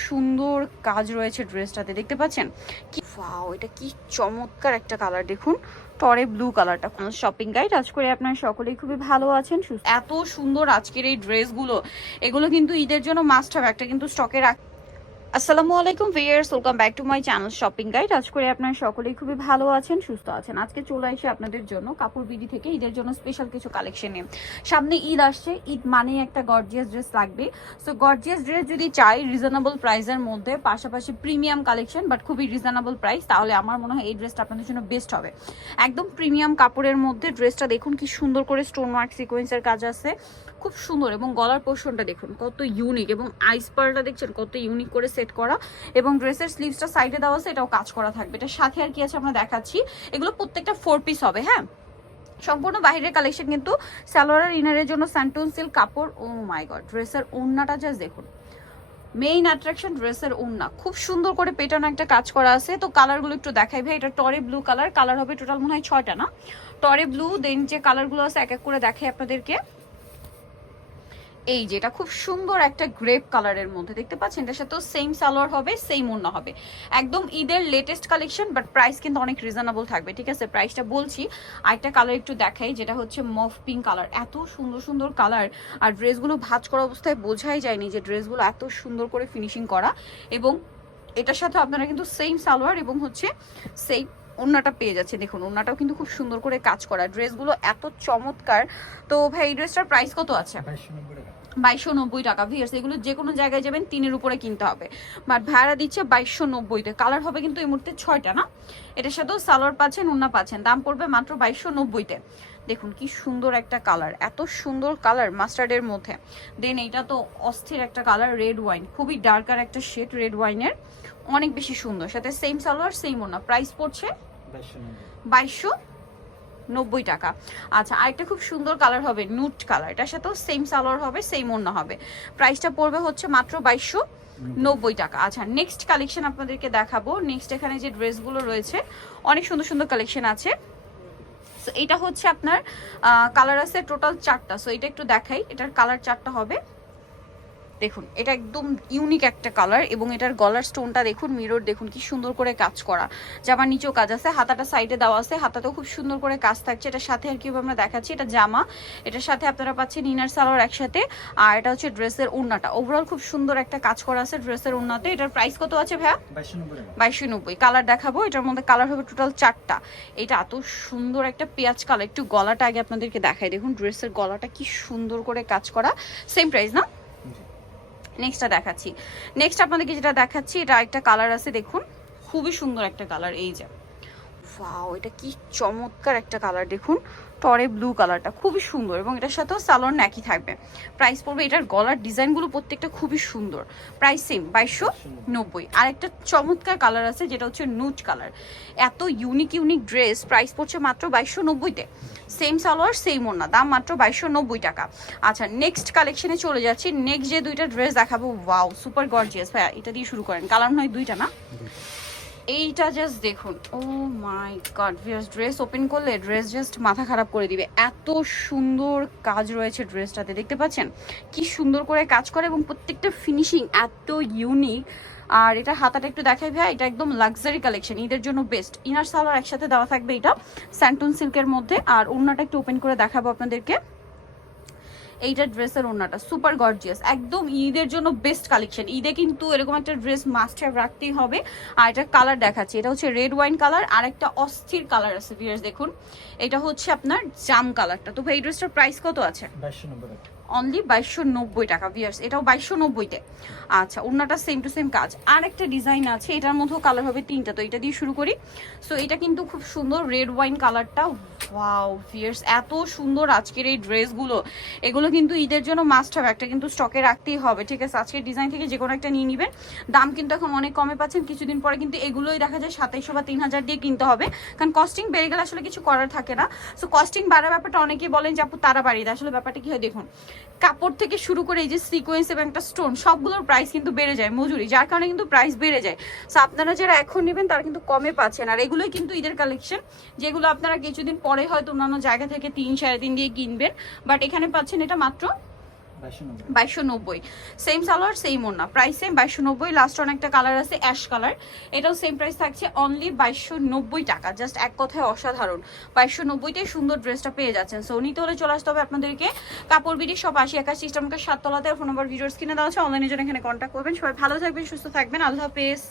সুন্দর কাজ রয়েছে ড্রেসটাতে, দেখতে পাচ্ছেন? কি ভাও এটা কি চমৎকার একটা কালার দেখুন। টরে ব্লু কালারটা শপিং গাইড আজ করে আপনার সকলেই খুবই ভালো আছেন এত সুন্দর আজকের এই ড্রেসগুলো, এগুলো কিন্তু ঈদের জন্য মাস্ট হবে একটা কিন্তু স্টকে রাখ আসসালামু আলাইকুম viewers welcome back to my channel shopping guide. আজ করে আপনারা সকলেই খুবই ভালো আছেন, সুস্থ আছেন। আজকে চলে আসে আপনাদের জন্য কাপড় বিডি থেকে, ঈদের জন্য স্পেশাল কিছু কালেকশন নিয়ে সামনে ঈদ আসছে, ঈদ মানেই একটা গর্জিয়াস ড্রেস লাগবে। সো গর্জিয়াস ড্রেস যদি চাই রিজনেবল প্রাইসের মধ্যে, পাশাপাশি প্রিমিয়াম কালেকশন বাট খুবই রিজনেবল প্রাইস তাহলে আমার মনে হয় এই ড্রেসটা আপনাদের জন্য বেস্ট হবে। একদম প্রিমিয়াম কাপড়ের মধ্যে ড্রেসটা দেখুন কি সুন্দর করে স্টোন ওয়ার্ক সিকোয়েন্সের কাজ আছে। খুব সুন্দর এবং গলার পোর্শনটা দেখুন, কত ইউনিক এবং আইস পার্লটা দেখছেন, কত ইউনিক করে সেট করা এবং ড্রেসের স্লিভসটা সাইডে দেওয়া আছে, এটাও কাজ করা থাকবে। এটার সাথে আর কি আছে আমরা দেখাচ্ছি। এগুলো প্রত্যেকটা ফোর পিস হবে হ্যাঁ? সম্পূর্ণ বাইরের কালেকশন কিন্তু সালোয়ার ইনারের জন্য স্যান্টুন সিল্ক কাপড় ও মাই গড ড্রেসের ওড়নাটা জাস্ট দেখুন। মেইন অ্যাট্রাকশন ড্রেসের ওড়না খুব সুন্দর করে পেটানো একটা কাজ করা আছে। তো কালারগুলো একটু দেখাই ভাই, এটা টরে ব্লু কালার কালার হবে টোটাল মনে হয় ছয়টা না? টরে ব্লু দেন যে কালারগুলো আছে, এক এক করে দেখাই আপনাদেরকে। এই যে, এটা খুব সুন্দর একটা গ্রেপ কালারের মধ্যে। দেখতে পাচ্ছেন? এটার সাথেও সেম সালোয়ার হবে সেম ওড়না হবে। একদম ঈদের লেটেস্ট কালেকশন বাট প্রাইস কিন্তু অনেক রিজনেবল থাকবে, ঠিক আছে? প্রাইসটা বলছি। আরেকটা কালার একটু দেখাই, যেটা হচ্ছে মফ পিঙ্ক কালার এত সুন্দর সুন্দর কালার আর ড্রেসগুলো ভাঁজ করা অবস্থায় বোঝাই যায়নি যে ড্রেসগুলো এত সুন্দর করে ফিনিশিং করা। এবং এটার সাথে আপনারা কিন্তু সেম সালোয়ার এবং হচ্ছে সেম ওড়নাটা পেয়ে যাচ্ছে দেখুন, ওড়নাটাও কিন্তু খুব সুন্দর করে কাজ করা। ড্রেসগুলো এত চমৎকার। তো ভাই, এই ড্রেসটার প্রাইস কত আছে? বাইশশো নব্বই টাকা। ভিয়ার্স এগুলো যে কোনো জায়গায় যাবেন তিনের উপরে কিনতে হবে। বাট ভাড়া দিচ্ছে বাইশশো নব্বইতে। কালার হবে কিন্তু এই মুহূর্তে ছয়টা না? এটার সাথেও সালোয়ার পাচ্ছেন উন্না পাচ্ছেন। দাম পড়বে মাত্র বাইশশো নব্বইতে। দেখুন কি সুন্দর একটা কালার এত সুন্দর কালার মাস্টার্ডের মধ্যে। দেন এইটা তো অস্থির একটা কালার রেড ওয়াইন খুবই ডার্কার একটা শেড রেড ওয়াইনের অনেক বেশি সুন্দর। সাথে সেম সালোয়ার সেম ওনা প্রাইস পড়ছে বাইশশো নব্বই টাকা। আচ্ছা আরেকটা খুব সুন্দর কালার হবে নুট কালার এটার সাথেও সেম সালোয়ার হবে সেম অন্য হবে। প্রাইসটা পড়বে হচ্ছে মাত্র বাইশশো নব্বই টাকা। আচ্ছা নেক্সট কালেকশন আপনাদেরকে দেখাবো। নেক্সট এখানে যে ড্রেসগুলো রয়েছে, অনেক সুন্দর সুন্দর কালেকশন আছে। এটা হচ্ছে আপনার কালার আছে টোটাল চারটা। সো এটা একটু দেখাই, এটার কালার চারটা হবে। দেখুন এটা একদম ইউনিক একটা কালার এবং এটার গলার স্টোনটা দেখুন মিরর দেখুন কি সুন্দর করে কাজ করা। জামার নিচেও কাজ আছে হাতাটা সাইডে দেওয়া আছে হাতাতেও খুব সুন্দর করে কাজ থাকছে। এটার সাথে আর কি আমরা দেখাচ্ছি এটা জামা। এটার সাথে আপনারা পাচ্ছেন ইনার সালোয়ার একসাথে আর এটা হচ্ছে ড্রেসের ওড়নাটা। ওভারঅল খুব সুন্দর একটা কাজ করা আছে ড্রেসের ওড়নাতে। এটার প্রাইস কত আছে ভাইয়া? বাইশো নব্বই কালার দেখাবো এটার মধ্যে কালার হবে টোটাল চারটা। এটা এত সুন্দর একটা পেঁয়াজ কালার একটু গলাটা আগে আপনাদেরকে দেখাই। দেখুন ড্রেসের গলাটা কি সুন্দর করে কাজ করা। সেম প্রাইস না? নেক্সটটা দেখাচ্ছি। নেক্সট আপনাদেরকে যেটা দেখাচ্ছি, এটা একটা কালার আছে, দেখুন। খুবই সুন্দর একটা কালার এই যে। ফাও এটা কি চমৎকার একটা কালার দেখুন। টরে ব্লু কালারটা খুবই সুন্দর এবং এটার সাথেও সালোয়ার একই থাকবে। প্রাইস পড়বে, এটার গলার ডিজাইনগুলো প্রত্যেকটা খুবই সুন্দর। প্রাইস সেম বাইশশো নব্বই। আর একটা চমৎকার কালার আছে, যেটা হচ্ছে নুট কালার এত ইউনিক ইউনিক ড্রেস প্রাইস পড়ছে মাত্র বাইশশো নব্বইতে। সেম সালোয়ার সেম ওনা দাম মাত্র বাইশশো নব্বই টাকা। আচ্ছা নেক্সট কালেকশনে চলে যাচ্ছি। নেক্সট যে দুইটা ড্রেস দেখাবো ওয়াও সুপার গর্জিয়াস ভাইয়া, এটা দিয়ে শুরু করেন। কালার নয় দুইটা না? এইটা জাস্ট দেখুন। ও my god viewers dress open করলে ড্রেস জাস্ট মাথা খারাপ করে দিবে। এত সুন্দর কাজ রয়েছে ড্রেসটাতে দেখতে পাচ্ছেন? কি সুন্দর করে কাজ করে এবং প্রত্যেকটা ফিনিশিং এত ইউনিক আর এটা হাতাটা একটু দেখাই ভাই, এটা একদম লাক্সারি কালেকশন ঈদের জন্য বেস্ট ইনার সালোয়ার একসাথে দেওয়া থাকবে এটা স্যান্টন সিল্কের মধ্যে। আর ওড়নাটা একটু ওপেন করে দেখাবো আপনাদেরকে। এইটা ড্রেসের ওনাটা সুপার গর্জিয়াস একদম ঈদের জন্য বেস্ট কালেকশন ঈদে কিন্তু এরকম একটা ড্রেস মাস্ট হ্যাভ রাখতেই হবে। আর এটা কালার দেখাচ্ছি, এটা হচ্ছে রেড ওয়াইন কালার আর একটা অস্থির কালার আছে ভিয়ার্স দেখুন। এটা হচ্ছে আপনার জাম কালারটা তো ভাই, এই ড্রেসটার প্রাইস কত আছে? অনলি বাইশশো নব্বই টাকা ভিয়ার্স এটাও বাইশশো নব্বইতে। আচ্ছা অন্যটা সেম টু সেম কাজ। আর একটা ডিজাইন আছে, এটার মধ্যেও কালার হবে তিনটা, তো এটা দিয়ে শুরু করি। সো এটা কিন্তু খুব সুন্দর রেড ওয়াইন কালারটা ওয়াও ভিয়ার্স এত সুন্দর আজকের এই ড্রেসগুলো। এগুলো কিন্তু ঈদের জন্য মাস্ট হবে একটা কিন্তু স্টকে রাখতেই হবে। ঠিক আছে, আজকের ডিজাইন থেকে যে কোনো একটা নিয়ে নেবেন। দাম কিন্তু এখন অনেক কমে পাচ্ছেন। কিছুদিন পরে কিন্তু এগুলোই দেখা যায় সাতাইশশো বা তিন হাজার দিয়ে কিনতে হবে। কারণ কস্টিং বেড়ে গেলে আসলে কিছু করার থাকে না। সো কস্টিং বাড়ার ব্যাপারটা অনেকেই বলেন যে, আপু তারা বাড়িয়ে আসলে ব্যাপারটা কি হয়, দেখুন কাপড় থেকে শুরু করে এই যে সিকোয়েন্স এবং একটা স্টোন সবগুলোর প্রাইস কিন্তু বেড়ে যায় মজুরি, যার কারণে কিন্তু প্রাইস বেড়ে যায়। সো আপনারা যারা এখন নেবেন, তারা কিন্তু কমে পাচ্ছেন। আর এগুলোই কিন্তু ঈদের কালেকশন যেগুলো আপনারা কিছুদিন পরে হয়তো অন্যান্য জায়গা থেকে তিন, সাড়ে তিন দিয়ে কিনবেন। বাট এখানে পাচ্ছেন এটা মাত্র বাইশশো নব্বই। সেম সালোয়ার প্রাইস সেম নব্বই। লাস্ট কালার আছে অ্যাশ কালার এটাও সেম প্রাইস থাকছে অনলি বাইশশো নব্বই টাকা। জাস্ট এক কথায় অসাধারণ। বাইশশো নব্বইতেই সুন্দর ড্রেসটা পেয়ে যাচ্ছেন। সো নিতে হলে চলে আসতে হবে আপনাদেরকে কাপড় বিডি সব আশি একা সিস্টেমকে সাততলাতে ফোন নম্বর ভিডিওস কিনে দেওয়া আছে। অনলাইনের জন্য এখানে কন্ট্যাক্ট করবেন। সবাই ভালো থাকবেন, সুস্থ থাকবেন। আল্লাহ হাফেজ।